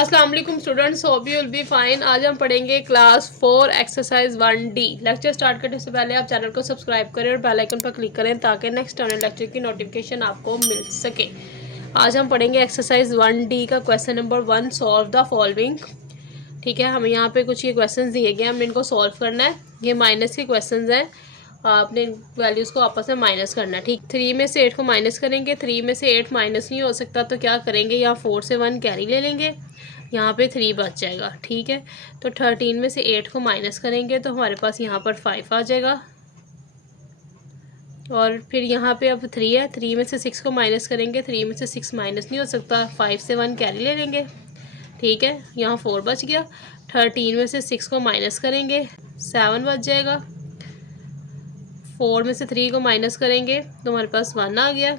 अस्सलाम वालेकुम students, hope you will be fine. आज हम पढ़ेंगे class 4 exercise 1D। Lecture start करने से पहले आप चैनल को सब्सक्राइब करें और बेल आइकन पर क्लिक करें ताकि नेक्स्ट आने लेक्चर की नोटिफिकेशन आपको मिल सके। आज हम पढ़ेंगे एक्सरसाइज 1D का question number 1, solve the following. ठीक है, हमें यहाँ पे कुछ ये क्वेश्चन दिए गए, हमने इनको सॉल्व करना है। ये माइनस के क्वेश्चन हैं, आपने वैल्यूज़ को आपस में माइनस करना है। ठीक, 3 में से 8 को माइनस करेंगे। 3 में से 8 माइनस नहीं हो सकता तो क्या करेंगे, यहाँ 4 से 1 कैरी ले लेंगे, यहाँ पे 3 बच जाएगा। ठीक है, तो 13 में से 8 को माइनस करेंगे तो हमारे पास यहाँ पर 5 आ जाएगा। और फिर यहाँ पे अब 3 है, 3 में से 6 को माइनस करेंगे। 3 में से 6 माइनस नहीं हो सकता, 5 से 1 कैरी ले लेंगे। ठीक है, यहाँ 4 बच गया। 13 में से 6 को माइनस करेंगे, 7 बच जाएगा। 4 में से 3 को माइनस करेंगे तो हमारे पास 1 आ गया।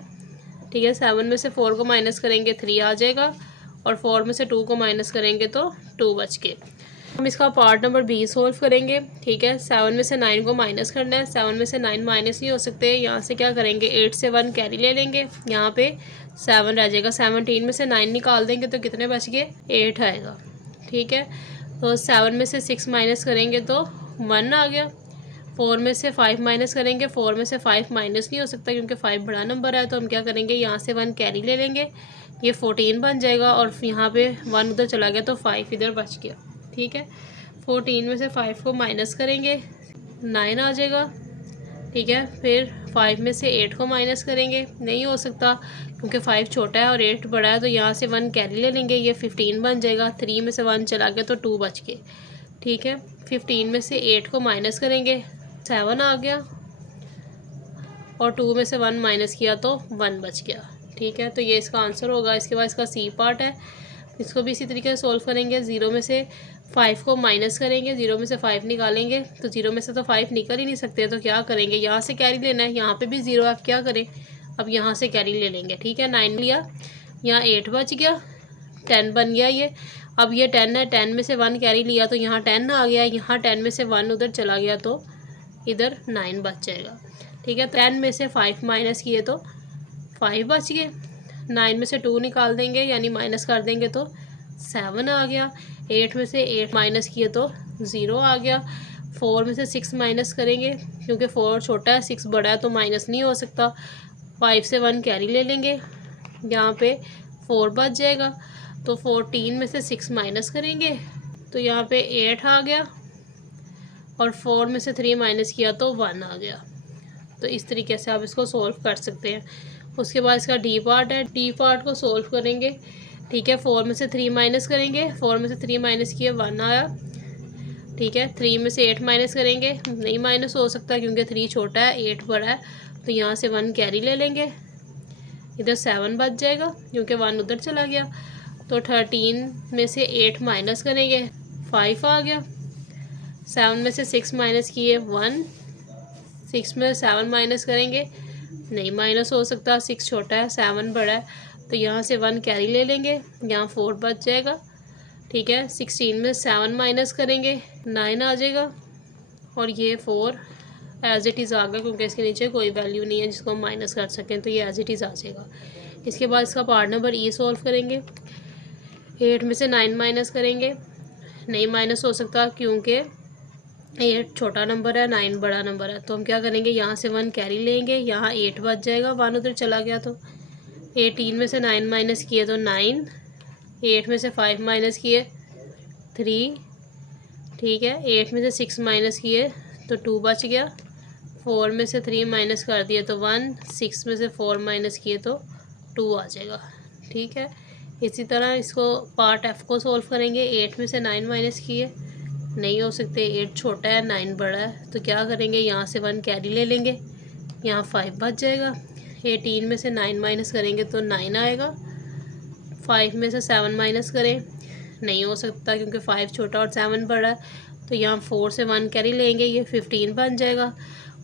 ठीक है, 7 में से 4 को माइनस करेंगे, 3 आ जाएगा। और 4 में से 2 को माइनस करेंगे तो 2 बच के। हम इसका पार्ट नंबर बी सोल्व करेंगे। ठीक है, 7 में से 9 को माइनस करना है। 7 में से 9 माइनस नहीं हो सकते, यहाँ से क्या करेंगे, 8 से 1 कैरी ले लेंगे, यहाँ पे 7 रह जाएगा। 17 में से 9 निकाल देंगे तो कितने बच गए, 8 आएगा। ठीक है, तो 7 में से 6 माइनस करेंगे तो 1 आ गया। 4 में से 5 माइनस करेंगे। 4 में से 5 माइनस नहीं हो सकता क्योंकि 5 बड़ा नंबर है, तो हम क्या करेंगे, यहाँ से 1 कैरी ले लेंगे, ये 14 बन जाएगा। और यहाँ पे 1 उधर चला गया तो 5 इधर बच गया। ठीक है, 14 में से 5 को माइनस करेंगे, 9 आ जाएगा। ठीक है, फिर 5 में से 8 को माइनस करेंगे, नहीं हो सकता क्योंकि 5 छोटा है और 8 बड़ा है, तो यहाँ से 1 कैरी ले लेंगे, ये 15 बन जाएगा। 3 में से 1 चला गया तो 2 बच गए। ठीक है, 15 में से 8 को माइनस करेंगे, 7 आ गया। और 2 में से 1 माइनस किया तो 1 बच गया। ठीक है, तो ये इसका आंसर होगा। इसके बाद इसका सी पार्ट है, इसको भी इसी तरीके से सोल्व करेंगे। 0 में से 5 को माइनस करेंगे, 0 में से 5 निकालेंगे, तो 0 में से तो 5 निकल ही नहीं सकते, तो क्या करेंगे, यहाँ से कैरी लेना है। यहाँ पे भी 0, आप क्या करें, अब यहाँ से कैरी ले लेंगे। ठीक है, 9 लिया, यहाँ 8 बच गया, 10 बन गया ये। अब ये 10 है, 10 में से 1 कैरी लिया तो यहाँ 10 आ गया। यहाँ 10 में से 1 उधर चला गया तो इधर 9 बच जाएगा। ठीक है, 10 में से 5 माइनस किए तो 5 बच गए। 9 में से 2 निकाल देंगे यानी माइनस कर देंगे तो 7 आ गया। 8 में से 8 माइनस किए तो 0 आ गया। 4 में से 6 माइनस करेंगे क्योंकि 4 छोटा है, 6 बड़ा है, तो माइनस नहीं हो सकता। 5 से 1 कैरी ले लेंगे, यहाँ पे 4 बच जाएगा। तो 14 में से 6 माइनस करेंगे तो यहाँ पे 8 आ गया। और 4 में से 3 माइनस किया तो 1 आ गया। तो इस तरीके से आप इसको सोल्व कर सकते हैं। उसके बाद इसका डी पार्ट है, डी पार्ट को सोल्व करेंगे। ठीक है, 4 में से 3 माइनस करेंगे। 4 में से 3 माइनस किए, 1 आया। ठीक है, 3 में से 8 माइनस करेंगे, नहीं माइनस हो सकता क्योंकि 3 छोटा है, 8 बड़ा है, तो यहाँ से 1 कैरी ले लेंगे, इधर 7 बच जाएगा क्योंकि 1 उधर चला गया। तो 13 में से 8 माइनस करेंगे, 5 आ गया। 7 में से 6 माइनस किए, 1। 6 में 7 माइनस करेंगे, नहीं माइनस हो सकता, 6 छोटा है, 7 बड़ा है, तो यहाँ से 1 कैरी ले लेंगे, यहाँ 4 बच जाएगा। ठीक है, 16 में 7 माइनस करेंगे, 9 आ जाएगा। और ये 4 एज इट इज़ आ गया क्योंकि इसके नीचे कोई वैल्यू नहीं है जिसको हम माइनस कर सकें, तो ये एज इट इज़ आ जाएगा। इसके बाद इसका पार्ट नंबर ई सॉल्व करेंगे। 8 में से 9 माइनस करेंगे, नहीं माइनस हो सकता क्योंकि 8 छोटा नंबर है, 9 बड़ा नंबर है, तो हम क्या करेंगे, यहाँ से 1 कैरी लेंगे, यहाँ 8 बच जाएगा, 1 उधर चला गया तो 18 में से 9 माइनस किए तो 9। 8 में से 5 माइनस किए, 3। ठीक है, 8 में से 6 माइनस किए तो 2 बच गया। 4 में से 3 माइनस कर दिए तो 1। 6 में से 4 माइनस किए तो 2 आ जाएगा। ठीक है, इसी तरह इसको पार्ट एफ को सोल्व करेंगे। 8 में से 9 माइनस किए, नहीं हो सकते, 8 छोटा है, 9 बड़ा है, तो क्या करेंगे, यहाँ से 1 कैरी ले लेंगे, यहाँ 5 बच जाएगा। 18 में से 9 माइनस करेंगे तो 9 आएगा। 5 में से 7 माइनस करें, नहीं हो सकता क्योंकि 5 छोटा और 7 बड़ा है, तो यहाँ 4 से 1 कैरी लेंगे, ये 15 बन जाएगा।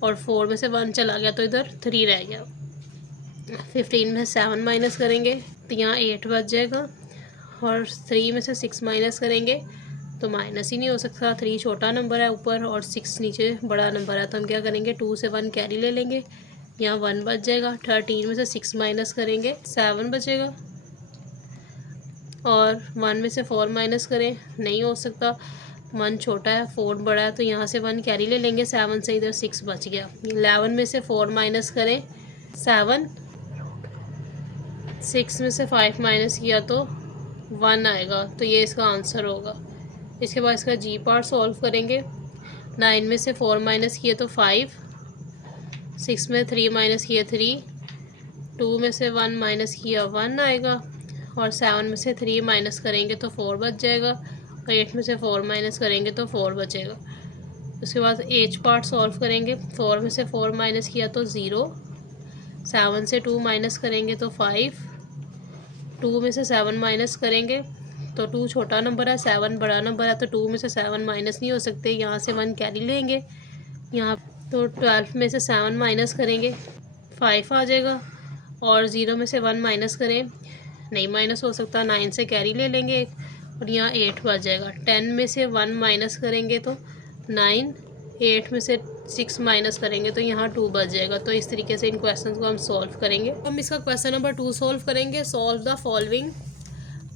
और 4 में से 1 चला गया तो इधर 3 रह गया। 15 में से 7 माइनस करेंगे तो यहाँ 8 बच जाएगा। और 3 में से 6 माइनस करेंगे तो माइनस ही नहीं हो सकता, 3 छोटा नंबर है ऊपर और 6 नीचे बड़ा नंबर है, तो हम क्या करेंगे, 2 से 1 कैरी ले लेंगे, यहाँ 1 बच जाएगा। 13 में से 6 माइनस करेंगे, 7 बचेगा। और 1 में से 4 माइनस करें, नहीं हो सकता, 1 छोटा है 4 बड़ा है, तो यहाँ से 1 कैरी ले लेंगे, 7 से इधर 6 बच गया। 11 में से 4 माइनस करें 7, 6 में से 5 माइनस किया तो 1 आएगा, तो ये इसका आंसर होगा। इसके बाद इसका जी पार्ट सॉल्व करेंगे। 9 में से 4 माइनस किए तो 5, 6 में 3 माइनस किए 3, 2 में से 1 माइनस किया 1 आएगा, और 7 में से 3 माइनस करेंगे तो 4 बच जाएगा, और 8 में से 4 माइनस करेंगे तो 4 बचेगा। उसके बाद एच पार्ट सॉल्व करेंगे। 4 में से 4 माइनस किया तो 0, 7 से 2 माइनस करेंगे तो 5, 2 में से 7 माइनस करेंगे तो 2 छोटा नंबर है, 7 बड़ा नंबर है, तो 2 में से 7 माइनस नहीं हो सकते, यहाँ से 1 कैरी लेंगे। यहाँ तो 12 में से 7 माइनस करेंगे 5 आ जाएगा, और 0 में से 1 माइनस करें, नहीं माइनस हो सकता, 9 से कैरी ले लेंगे और यहाँ 8 बच जाएगा। 10 में से 1 माइनस करेंगे तो 9, 8 में से 6 माइनस करेंगे तो यहाँ 2 बच जाएगा। तो इस तरीके से इन क्वेश्चन को हम सॉल्व करेंगे। हम इसका क्वेश्चन नंबर 2 सॉल्व करेंगे। Solve the following.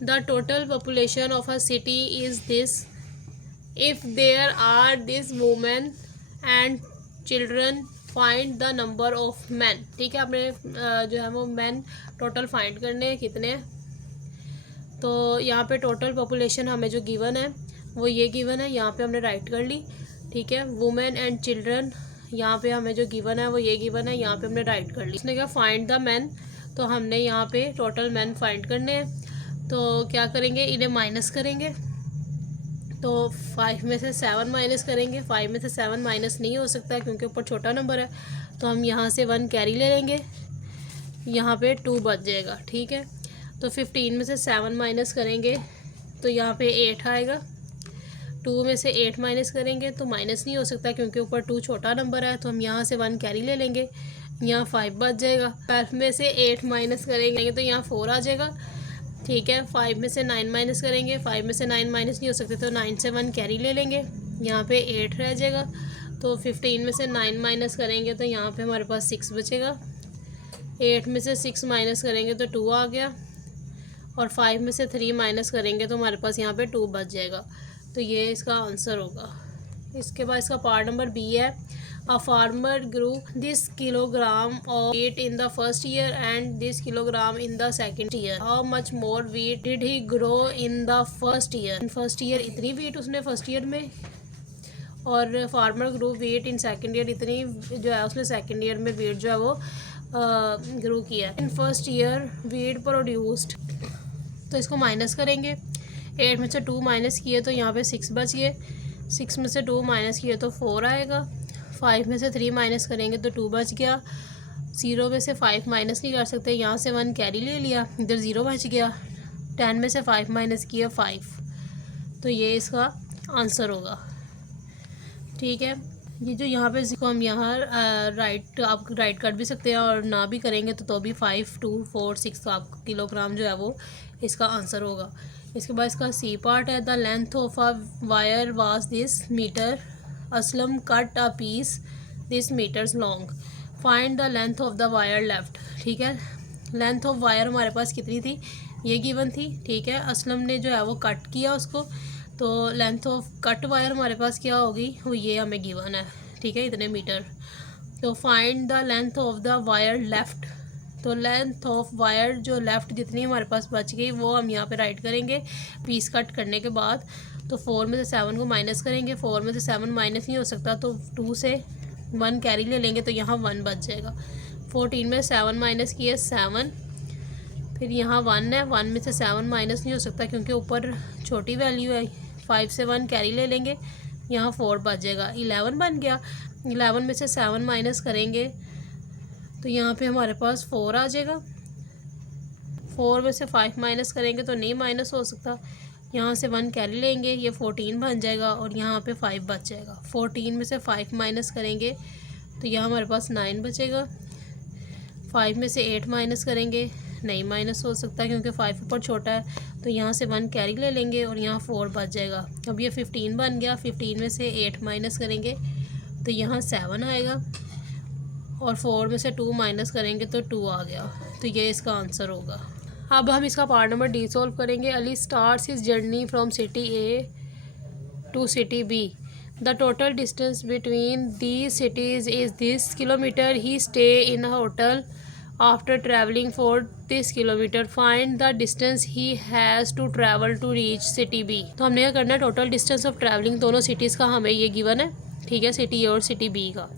The total population of a city is this if there are this women and children find the number of man. ठीक है, आपने जो है वो मैन टोटल फाइंड करने हैं कितने हैं। तो यहाँ पे टोटल पॉपुलेशन हमें जो गिवन है वो ये गिवन है, यहाँ पे हमने राइट कर ली। ठीक है, वुमेन एंड चिल्ड्रन यहाँ पे हमें जो गिवन है वो ये गिवन है, यहाँ पे हमने राइट कर ली। उसने क्या फाइंड द मैन, तो हमने यहाँ पे टोटल मैन फाइंड करने हैं। तो क्या करेंगे, इन्हें माइनस करेंगे। तो 5 में से 7 माइनस करेंगे, 5 में से 7 माइनस नहीं हो सकता क्योंकि ऊपर छोटा नंबर है, तो हम यहाँ से 1 कैरी ले लेंगे, यहाँ पे 2 बच जाएगा। ठीक है, तो 15 में से 7 माइनस करेंगे तो यहाँ पे 8 आएगा। 2 में से 8 माइनस करेंगे तो माइनस नहीं हो सकता क्योंकि ऊपर 2 छोटा नंबर है, तो हम यहाँ से 1 कैरी ले लेंगे, यहाँ 5 बच जाएगा। 12 में से 8 माइनस करेंगे तो यहाँ 4 आ जाएगा। ठीक है, 5 में से 9 माइनस करेंगे, 5 में से 9 माइनस नहीं हो सकते तो 9 से 1 कैरी ले लेंगे, यहाँ पे 8 रह जाएगा। तो 15 में से 9 माइनस करेंगे तो यहाँ पे हमारे पास 6 बचेगा। 8 में से 6 माइनस करेंगे तो 2 आ गया, और 5 में से 3 माइनस करेंगे तो हमारे पास यहाँ पे 2 बच जाएगा। तो ये इसका आंसर होगा। इसके बाद इसका पार्ट नंबर बी है। A farmer grew this kilogram of wheat in the first year and this kilogram in the second year. How much more wheat did he grow in the first year? In first year इतनी wheat उसने first year में, और farmer grew wheat in second year इतनी जो है उसने second year में wheat जो है वो ग्रू किया। In first year wheat produced, तो इसको माइनस करेंगे। 8 में से 2 माइनस किए तो यहाँ पे 6 बच गए, 6 में से 2 माइनस किए तो 4 आएगा। 5 में से 3 माइनस करेंगे तो 2 बच गया। 0 में से 5 माइनस नहीं कर सकते, यहाँ से 1 कैरी ले लिया, इधर 0 बच गया। 10 में से 5 माइनस किया 5, तो ये इसका आंसर होगा। ठीक है, ये जो यहाँ पे इसको हम यहाँ राइट आप राइट कर भी सकते हैं और ना भी करेंगे तो भी 5, 2, 4, 6 तो आपका किलोग्राम जो है वो इसका आंसर होगा। इसके बाद इसका सी पार्ट है। The length of a wire was this metre, Aslam cut a piece this metres long, find the length of the wire left. ठीक है, लेंथ ऑफ वायर हमारे पास कितनी थी, ये गिवन थी। ठीक है, असलम ने जो है वो कट किया उसको, तो लेंथ ऑफ कट वायर हमारे पास क्या होगी, वो ये हमें गिवन है। ठीक है, इतने मीटर। तो find the length of the wire left, तो लेंथ ऑफ वायर जो लेफ़्ट जितनी हमारे पास बच गई वो हम यहाँ पे राइट करेंगे पीस कट करने के बाद। तो 4 में से 7 को माइनस करेंगे, 4 में से 7 माइनस नहीं हो सकता तो 2 से 1 कैरी ले लेंगे तो यहाँ 1 बच जाएगा। 14 में 7 माइनस किए 7, फिर यहाँ 1 है, 1 में से 7 माइनस नहीं हो सकता क्योंकि ऊपर छोटी वैल्यू है। 5 से 1 कैरी ले लेंगे, यहाँ 4 बच जाएगा। 11 बन गया। 11 में से 7 माइनस करेंगे तो यहाँ पे हमारे पास 4 आ जाएगा। 4 में से 5 माइनस करेंगे तो नहीं माइनस हो सकता, यहाँ से 1 कैरी लेंगे, ये 14 बन जाएगा और यहाँ पे 5 बच जाएगा। 14 में से 5 माइनस करेंगे तो यहाँ हमारे पास 9 बचेगा। 5 में से 8 माइनस करेंगे, नहीं माइनस हो सकता क्योंकि 5 ऊपर छोटा है, तो यहाँ से 1 कैरी ले लेंगे और यहाँ 4 बच जाएगा। अब ये 15 बन गया। 15 में से 8 माइनस करेंगे तो यहाँ 7 आएगा, और 4 में से 2 माइनस करेंगे तो 2 आ गया, तो ये इसका आंसर होगा। अब हम इसका पार्ट नंबर डी सॉल्व करेंगे। Ali starts his journey from city A to city B. The total distance between these cities is this kilometre. He stay in a hotel after travelling for this kilometre. Find the distance he has to travel to reach city B. तो हमने क्या करना है, total distance of travelling दोनों cities का हमें ये given है, ठीक है, सिटी ए और सिटी बी का।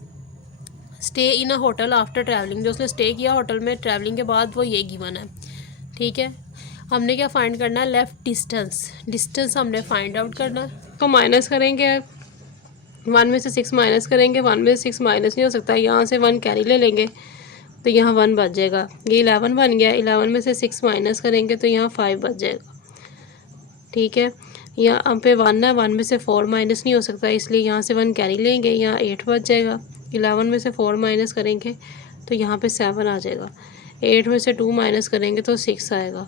Stay in a hotel after travelling, जो उसने स्टे किया होटल में ट्रैवलिंग के बाद, वो ये गिवन है, ठीक है। हमने क्या फाइंड करना है, लेफ़्ट डिस्टेंस। डिस्टेंस हमने फाइंड आउट करना है। तो माइनस करेंगे, 1 में से 6 माइनस करेंगे। 1 में से 6 माइनस नहीं हो सकता, यहाँ से 1 कैरी ले लेंगे तो यहाँ 1 बच जाएगा। ये 11 बन गया। 11 में से 6 माइनस करेंगे तो यहाँ 5 बच जाएगा, ठीक है। यहाँ पे 1 है, 1 में से 4 माइनस नहीं हो सकता, इसलिए यहाँ से 1 कैरी लेंगे, यहाँ 8 बच जाएगा। 11 में से 4 माइनस करेंगे तो यहाँ पे 7 आ जाएगा। 8 में से 2 माइनस करेंगे तो 6 आएगा,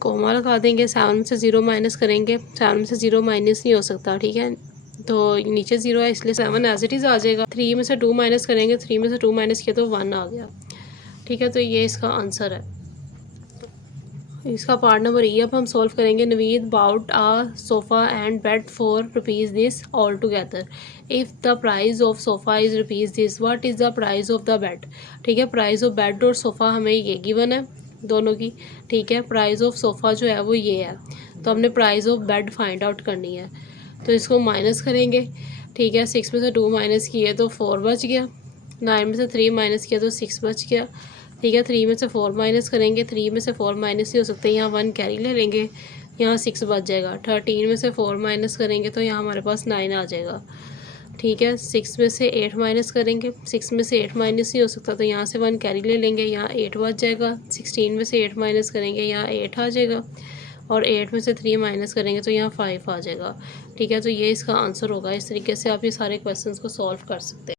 कोमा लगा देंगे। 7 में से 0 माइनस करेंगे, 7 में से 0 माइनस नहीं हो सकता, ठीक है, तो नीचे 0 है इसलिए 7 एज इट इज़ आ जाएगा। 3 में से 2 माइनस करेंगे, 3 में से 2 माइनस किया तो 1 आ गया, ठीक है। तो ये इसका आंसर है। इसका पार्ट नंबर ई अब हम सॉल्व करेंगे। Naveed bought a sofa and bed for rupees this all together. If the price of sofa is rupees this, what is the price of the bed. ठीक है, प्राइस ऑफ बेड और sofa हमें ये given है दोनों की, ठीक है। प्राइस ऑफ सोफ़ा जो है वो ये है, तो हमने price of bed find out करनी है। तो इसको माइनस करेंगे, ठीक है। 6 में से 2 माइनस किए तो 4 बच गया। 9 में से 3 माइनस किया तो 6 बच गया, ठीक है। 3 में से 4 माइनस करेंगे, 3 में से 4 माइनस नहीं हो सकते, यहाँ 1 कैरी ले लेंगे, यहाँ 6 बच जाएगा। 13 में से 4 माइनस करेंगे तो यहाँ हमारे पास 9 आ जाएगा, ठीक है। 6 में से 8 माइनस करेंगे, 6 में से 8 माइनस नहीं हो सकता, तो यहाँ से 1 कैरी ले लेंगे, यहाँ 8 बच जाएगा। 16 में से 8 माइनस करेंगे, यहाँ 8 आ जाएगा, और 8 में से 3 माइनस करेंगे तो यहाँ 5 आ जाएगा, ठीक है। तो ये इसका आंसर होगा। इस तरीके से आप ये सारे क्वेश्चंस को सॉल्व कर सकते हैं।